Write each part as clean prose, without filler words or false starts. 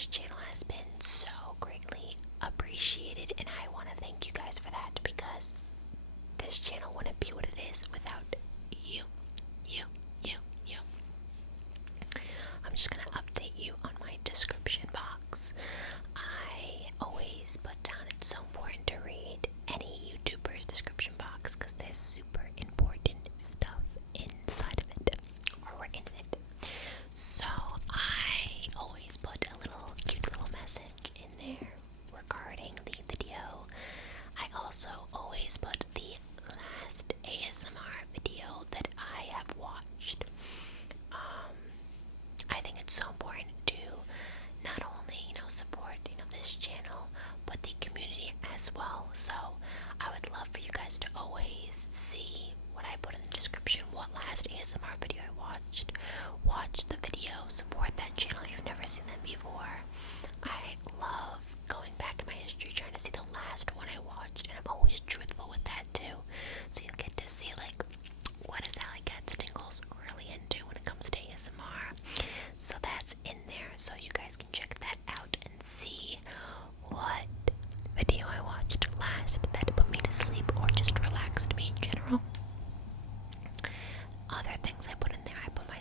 this channel has been so greatly appreciated, and I want to thank you guys for that, because this channel wouldn't be what it is without you. You. I'm just gonna update you on my description box. I always put down, it's so important to read any YouTuber's description box because there's super important stuff inside of it, or we're in it. So I always put a little cute little message in there regarding the video. I also always put the last ASMR video that I have watched. I think it's so important to not only, support, this channel, but the community as well. So I would love for you guys to always see what I put in the description, what last ASMR video I watched. Watch the video, support that channel if you've never seen them before. I love going back in my history, trying to see the last one I watched, and I'm always truthful with that too. So you get to see, what is AlyKatsTingles really into when it comes to ASMR. So that's in there, so you guys can check that out and see what video I watched last that put me to sleep or just relaxed me in general. Other things I put in there, I put my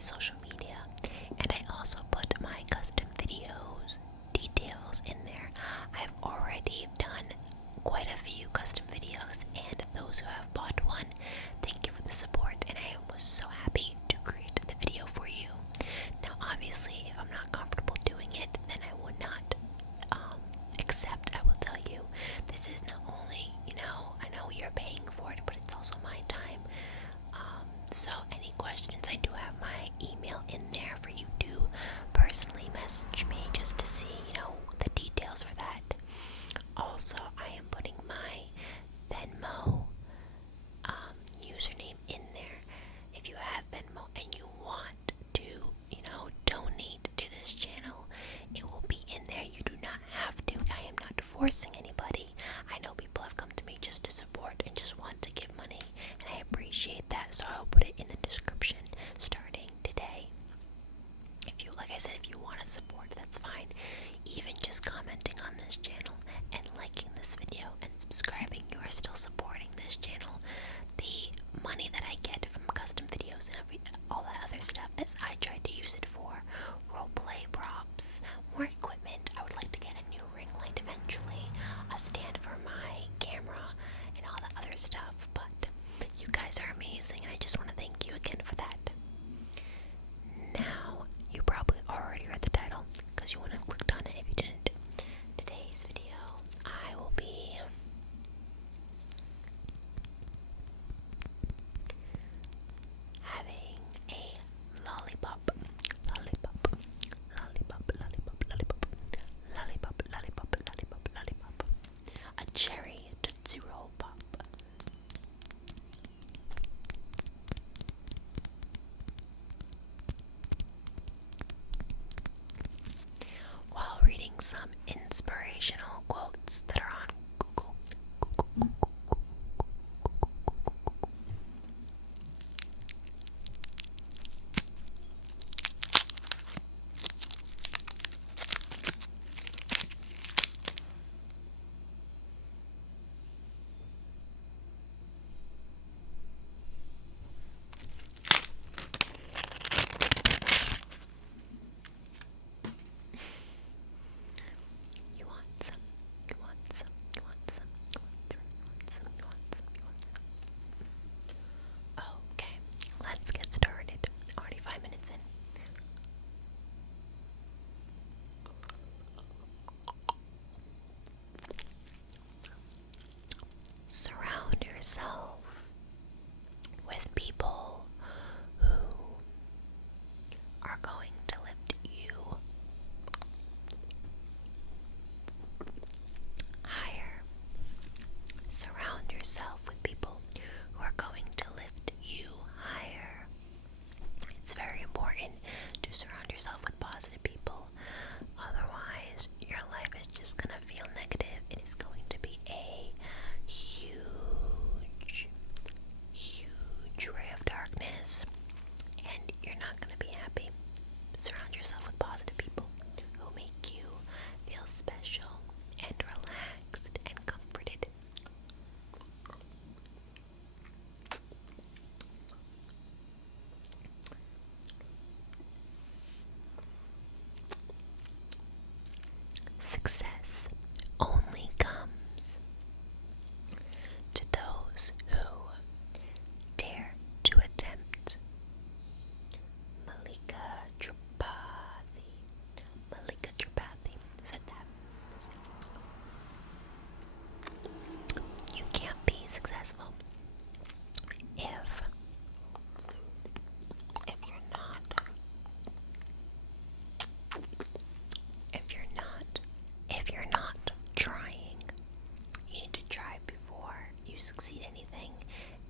succeed anything.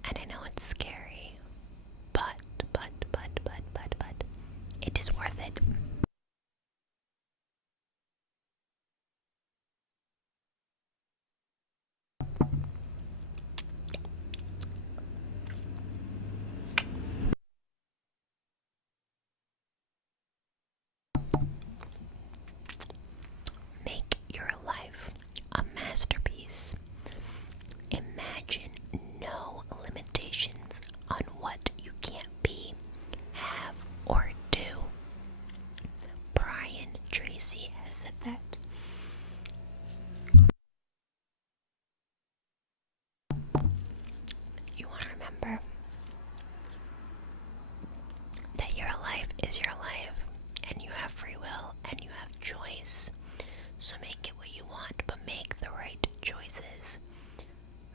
And I know it's scary, but it is worth it. Make your life a masterpiece. Imagine no limitations on what you can't be, have, or do. Brian Tracy has said that. You want to remember that your life is your life, and you have free will, and you have choice. So make it what you want, but make the right choices.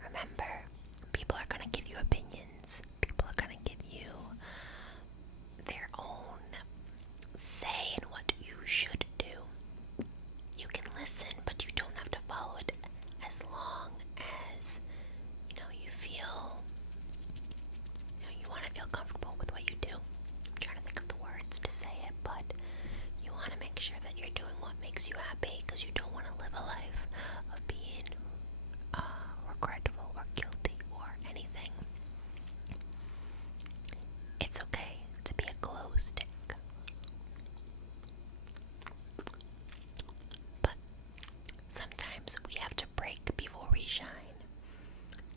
Remember, people are going to give you opinions. People are going to give you their own say in what you should do. You can listen, but you don't have to follow it as long as, you feel, you want to feel comfortable with what you do. I'm trying to think of the words to say it, but you want to make sure that you're doing what makes you happy, because you don't want to live a life of being regretful or guilty or anything. It's okay to be a glow stick, but sometimes we have to break before we shine.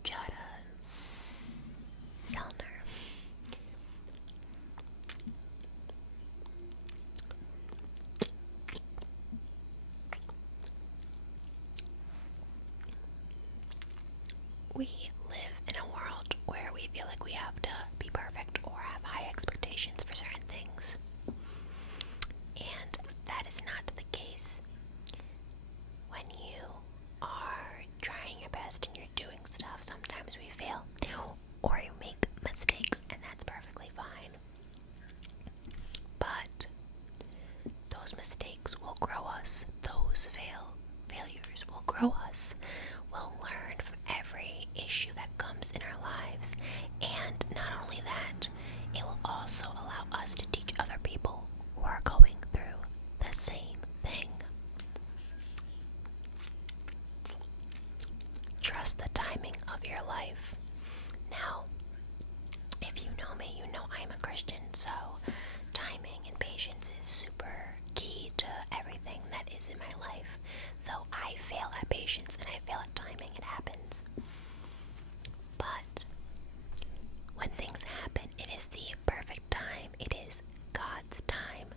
Jada Selner. We live in a world where we feel like we have to be perfect or have high expectations for certain things. And that is not the case. When you are trying your best and you're doing stuff, sometimes we fail or you make mistakes, and that's perfectly fine. But those mistakes will grow us. Those failures will grow us. We'll learn from every issue that comes in our lives. And not only that, it will also allow us to teach other people who are going through the same thing. Trust the timing of your life. Now, if you know me, you know I'm a Christian, so timing and patience is super key to everything that is in my life. Though I fail at patience and I fail at timing, it happens. But when things happen, it is the perfect time. It is God's time.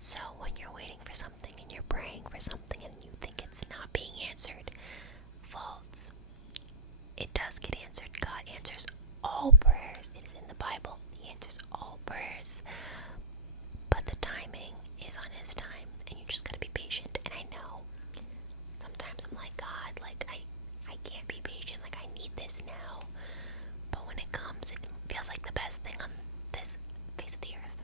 So when you're waiting for something and you're praying for something and you think it's not being answered, false. It does get answered. God answers all prayers. It is in the Bible. He answers all prayers. But the timing is on His time, and you just gotta be patient. And I know sometimes I'm like, God, like I can't be patient. Like I need this now. But when it comes, it feels like the best thing on this face of the earth.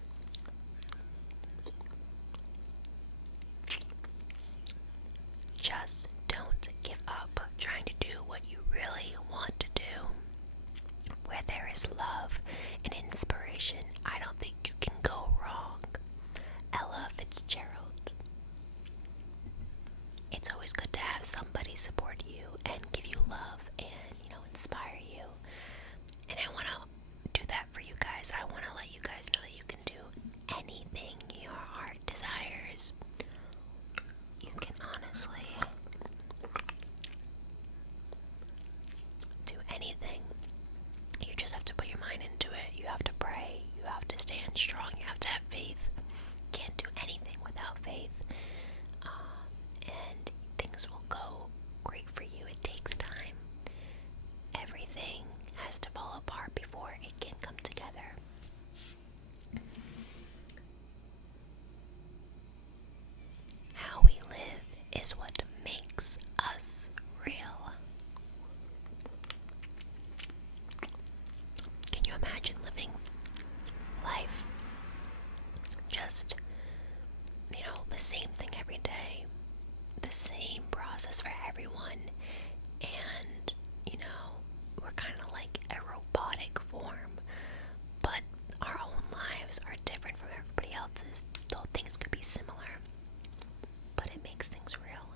Just don't give up trying to do what you really want to do. Where there is love and inspiration, I don't think you can go wrong. Ella Fitzgerald. It's always good to have somebody support you and give you love and, inspire nuances, though things could be similar, but it makes things real.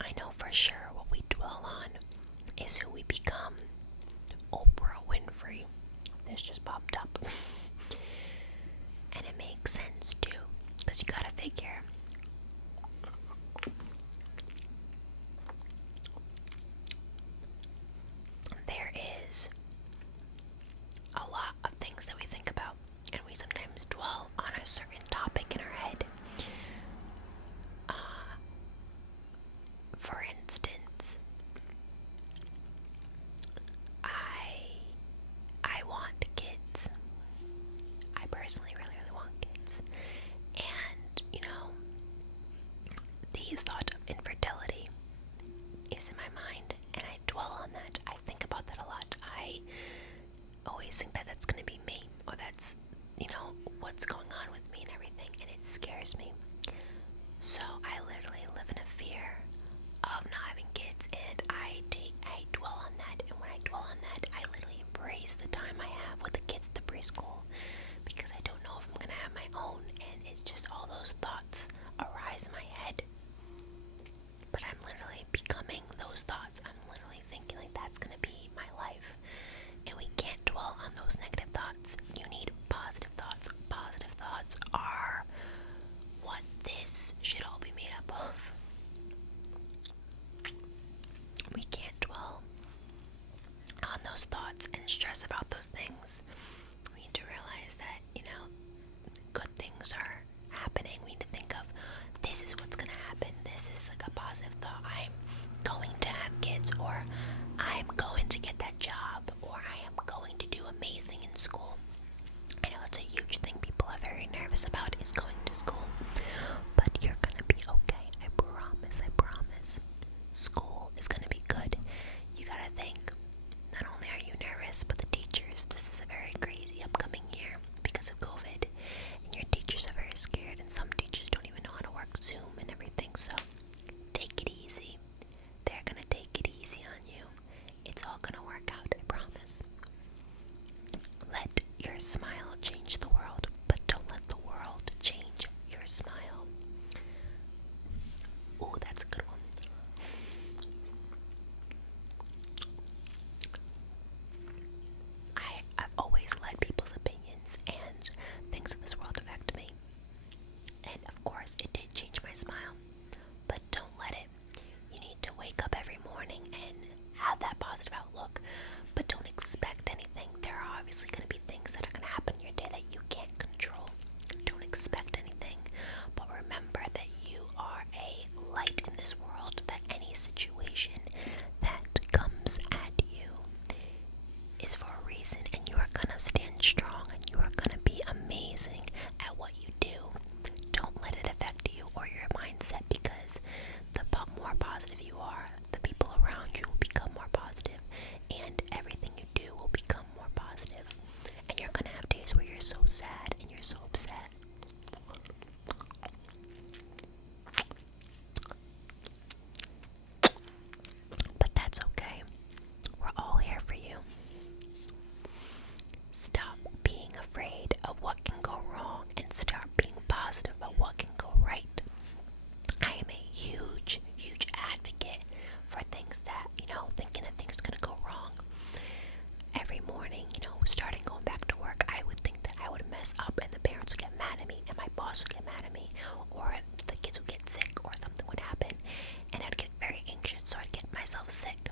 I know for sure what we dwell on is who we become. Oprah Winfrey. This just popped up. And it makes sense too, because you gotta figure there is a lot of things that we think about, and we sometimes dwell on a certain topic in our head. For instance, I want kids. I personally really, really want kids. And, the thought of infertility is in my mind, and I dwell on that. I think about that a lot. I always think that that's going to be me, or that's, what's going on with me and everything, and it scares me. So I literally live in a fear of not having kids, and I dwell on that. And when I dwell on that, I literally embrace the time I have with the kids at the preschool, because I don't know if I'm gonna have my own, and it's just all those thoughts arise in my head. But I'm literally becoming those thoughts. I'm literally thinking like that's gonna be my life, and we can't dwell on those negative thoughts. You need positive thoughts. Positive thoughts are what this should all be made up of. We can't dwell on those thoughts and stress about those things. We need to realize that, good things are happening. We need to think of, this is what's going to happen. This is like a positive thought. I'm going to have kids, or I'm going to get that job, or I am going to do amazing in school. I know it's a huge thing people are very nervous about, is going to school. But you're going to be okay. I promise. School is going to be good. You got to think, not only are you nervous, but the teachers. This is a very crazy upcoming year because of COVID. And your teachers are very scared, and some teachers don't even know how to work Zoom and everything. So take it easy. They're going to take it easy on you. It's all going to work out, I promise. Let your smile change the world, but don't let the world change your smile. Ooh, that's a good one. I've always let people's opinions and things of this world affect me. And of course, it did change my smile. But don't let it. You need to wake up every morning and have that positive outlook. But don't expect anything. There are obviously going to be things that are going to happen in your day that you can't control. Don't expect anything. But remember that you are a light in this world, that any situation that comes at you is for a reason, and you are gonna stand strong, and you are gonna be amazing at what you do. Don't let it affect you or your mindset, because the more positive you are, the people around you will become more positive, and everything you do will become more positive. And you're gonna have days where you're so sad and you're so upset. But that's okay. We're all here for you. Stop being afraid of what can go wrong and start being positive about what can go right. I am a huge, huge advocate for things that, thinking that things are going to go wrong. Every morning, starting going back to work, I would think that I would mess up and the parents would get mad at me and my boss would get mad at me, or the kids would get sick, or something would happen, and I'd get very anxious, so I'd get myself sick.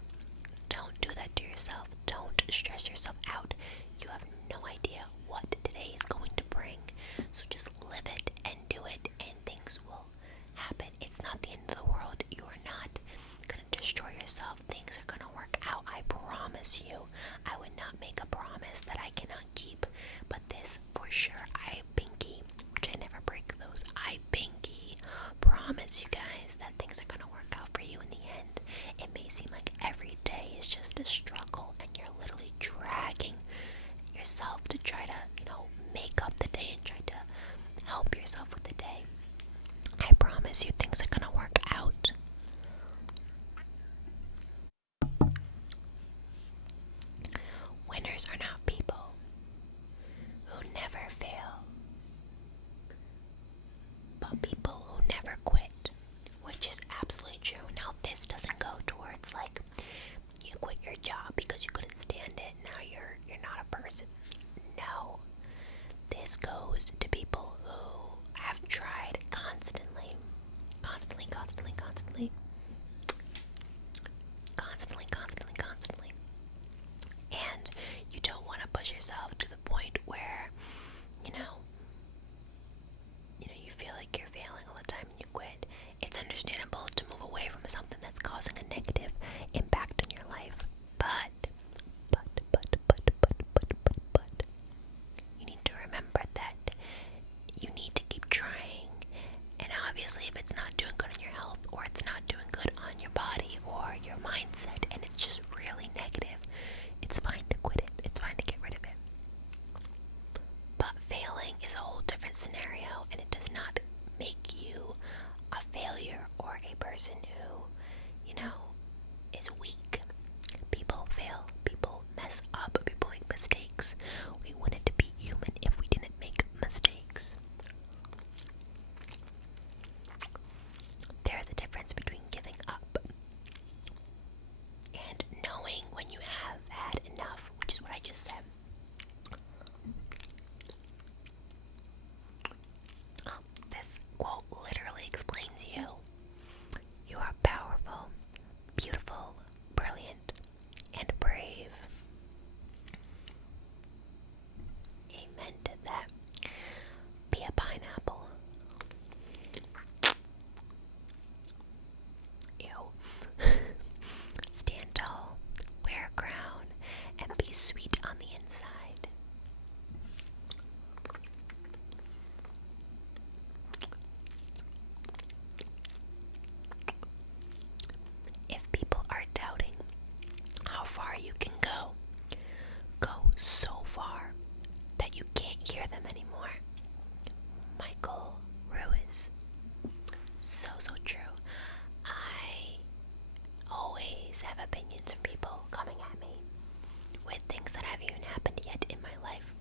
Don't do that to yourself. Don't stress yourself out. You have no idea what today is going to bring. So just live it and do it, and things will happen. It's not the end of the world. You're not going to destroy yourself. Things are going to work out. I promise you. I would not make a promise that I cannot keep. But this, for sure, I pinky, which I never break those. but people who never quit, which is absolutely true. Now, this doesn't go towards like you quit your job because you couldn't stand it. Now you're not a person. No, this goes to people who have tried constantly, and you don't want to push yourself to the point where you know you feel like you're failing all the time and you quit. It's understandable to move away from something that's causing a negative impact on your life, but you need to remember that you need to keep trying. And obviously, if it's not doing good on your health, or it's not doing good on your body or your mindset, and it's just really negative, it's fine to quit it. It's fine to get rid of it. But failing is a whole different scenario, and it does not make you a failure or a person who, is weak. People fail, people mess up, people make mistakes. We wanted to be human if we didn't make mistakes. There's a difference between giving up and knowing when you have had enough, which is what I just said. This quote literally explains you. You are powerful, beautiful, brilliant, and brave. Amen to that. Be a pineapple. Ew. Stand tall, wear a crown, and be sweet on the inside. If people are doubting how far you can go, go so far that you can't hear them anymore. Michael Ruiz. So true. I always have opinions from people coming at me with things that haven't even happened yet in my life.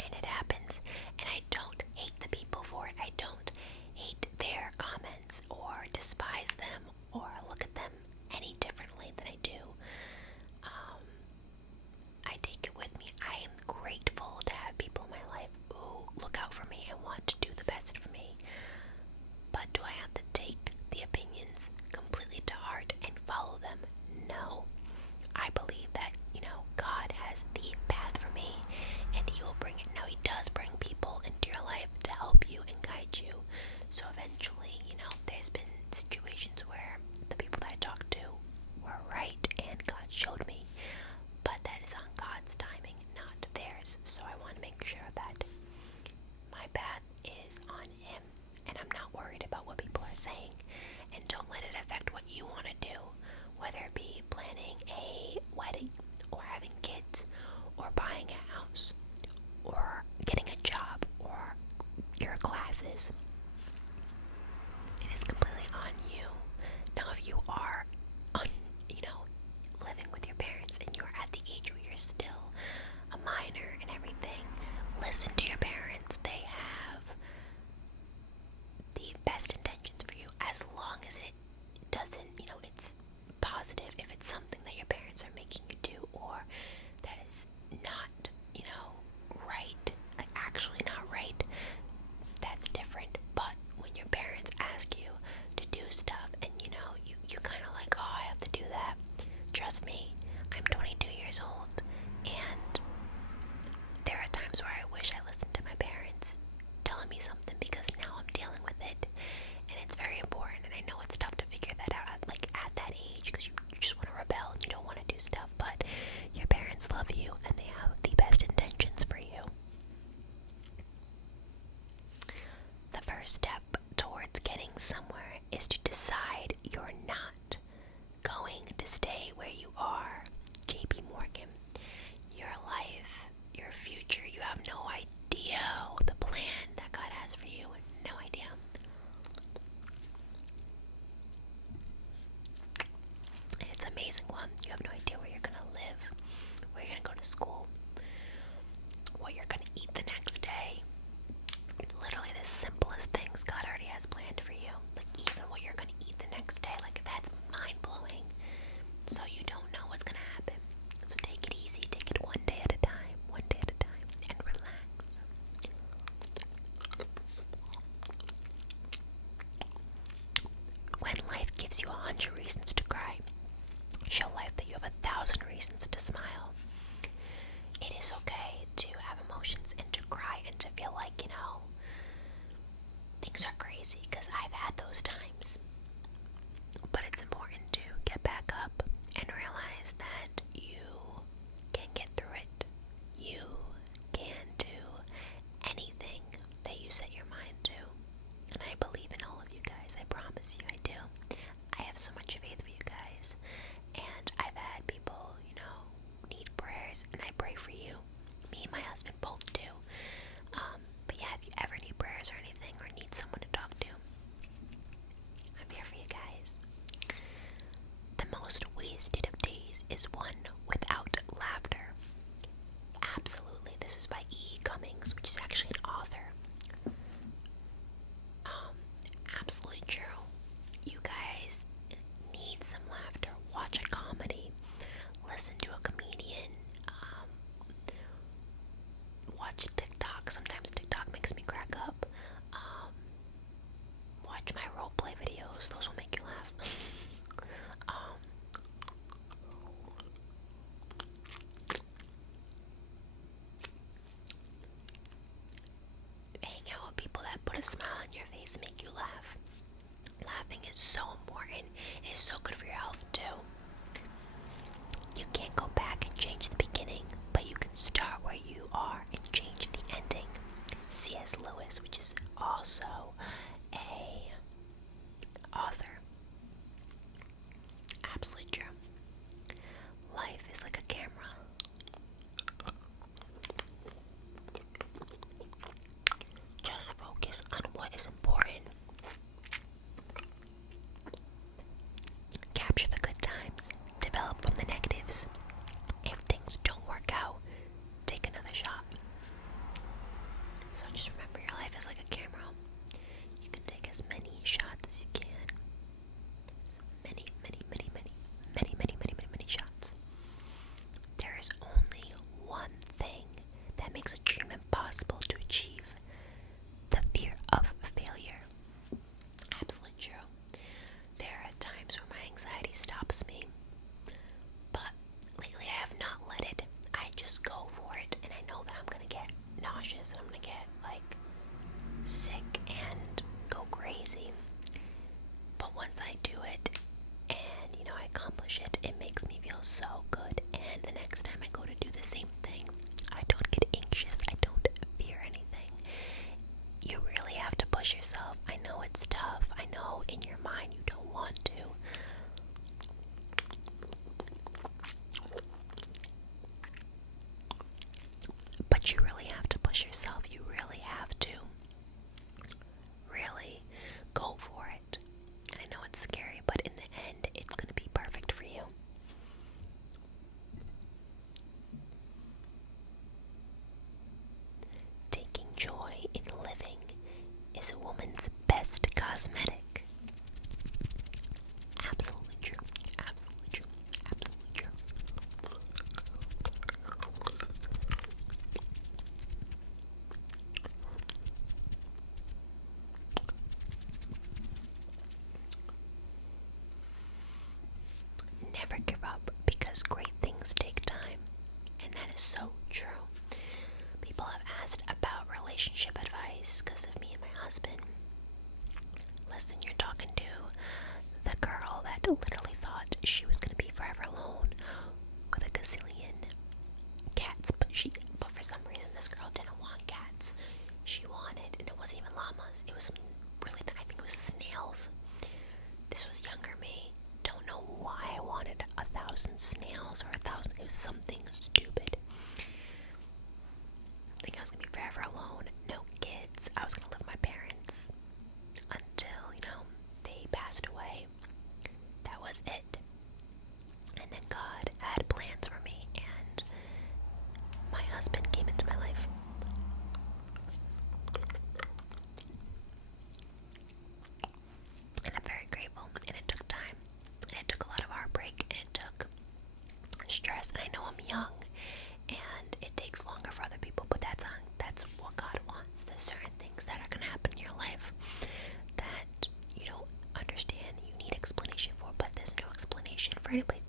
And it happens, and I don't hate the people for it. I don't hate their comments or despise them or look at them any differently than I do. I take it with me. I am grateful to have people in my life who look out for me and want to do the best for me. But do I have to take the opinions completely to heart and follow them? No. I believe that, God has the path for me, and He will bring it. Now, He does bring people into your life to help you and guide you. So eventually, there's been situations where the people that I talked to were right and God showed me. But that is on God's timing, not theirs. So I want to make sure that my path is on Him, and I'm not worried about what people are saying. And don't let it affect what you want to do, whether it be planning a wedding, or having kids, or buying a house, or getting a job, or your classes. It is completely on you. Now, if you are living with your parents and you're at the age where you're still a minor and everything, listen to your parents. They have the best intentions for you, as long as it doesn't, it's positive. If it's something that your parents are making you do, or that is not, right, like actually not right, that's different. But when your parents ask you to do stuff and you kind of like, oh, I have to do that. Trust me, I'm 22 years old, and there are times where I wish I listened to my parents telling me something, because now I'm dealing with it, and it's very important. And I know it's tough to figure that out at that age, because you just want to rebel and you don't want to do stuff. But your parents love you, and they have the best intentions for you. The first step towards getting somewhere is to decide you're not going to stay where you are. JP Morgan. Your life, your future, you have no idea the plan that God has for you. No idea. And it's an amazing one. You have no idea where you're going to live, where you're going to go to school, what you're going to eat the next day. Literally the simplest things God things are crazy, because I've had those times. But it's important to get back up and realize that you can get through it. You can do anything that you set your mind to. And I believe in all of you guys. I promise you I do. I have so much faith for you guys. And I've had people, need prayers, and I pray for you. Me and my husband both do. But yeah, if you ever need prayers or anything, or need someone to talk to, I'm here for you guys. The most wasted of days is one without laughter. Absolutely. This is by E. Cummings, which is actually an author. Absolutely true. You guys need some laughter. Watch a comedy. Listen to a comedian. Watch TikTok. Sometimes TikTok makes me crack up. Watch my roleplay videos. Those will make you laugh. Hang out with people that put a smile on your face, make you laugh. Laughing is so important. It is so good for your health too. You can't go back and change the beginning, but you can start where you are and change the ending. C.S. Lewis, which is also a author. Absolutely true. Life is like a camera. Just focus on what is important. Capture the good times. Develop from the negatives. If things don't work out, take another shot. So just remember, your life is like a camera. You can take as many shots as you can. As many shots. There is only one thing that makes a dream impossible to achieve: the fear of failure. Absolutely true. There are times where my anxiety stops me, but lately I have not let it. I just go for it, and I know that I'm gonna get nauseous and I'm gonna get sick and go crazy. But once I do it and I accomplish it, it makes me feel so good. And the next time I go to do the same thing, I don't get anxious. I don't fear anything. You really have to push yourself. I know it's tough. I know in your mind you don't want to. But you really have to push yourself. You really have to. Really go for it. And I know it's scary, but in the end, it's going to be perfect for you. Taking joy in living is a woman's best cosmetic. Absolutely true. Absolutely true. Absolutely true. Never give up, because great things take time. And that is so true. People have asked about relationship advice because of me and my husband. Listen, you're talking to the girl that literally thought she was going to be forever alone with a gazillion cats, but for some reason this girl didn't want cats. She wanted, and it wasn't even llamas, it was some really, I think it was snails. This was younger me. Don't know why I wanted 1,000 snails or 1,000. It was something stupid. I think I was gonna be forever alone, no kids. I was gonna live with my parents until, they passed away. That was it. And then God had plans for me, and my husband came into my life. And I'm very grateful. And it took time. And it took a lot of heartbreak. And it took stress. And I know I'm young. And it takes longer for other people. But that's what God wants. There's certain things that are going to happen in your life that you don't understand. You need explanation for. But there's no explanation for anybody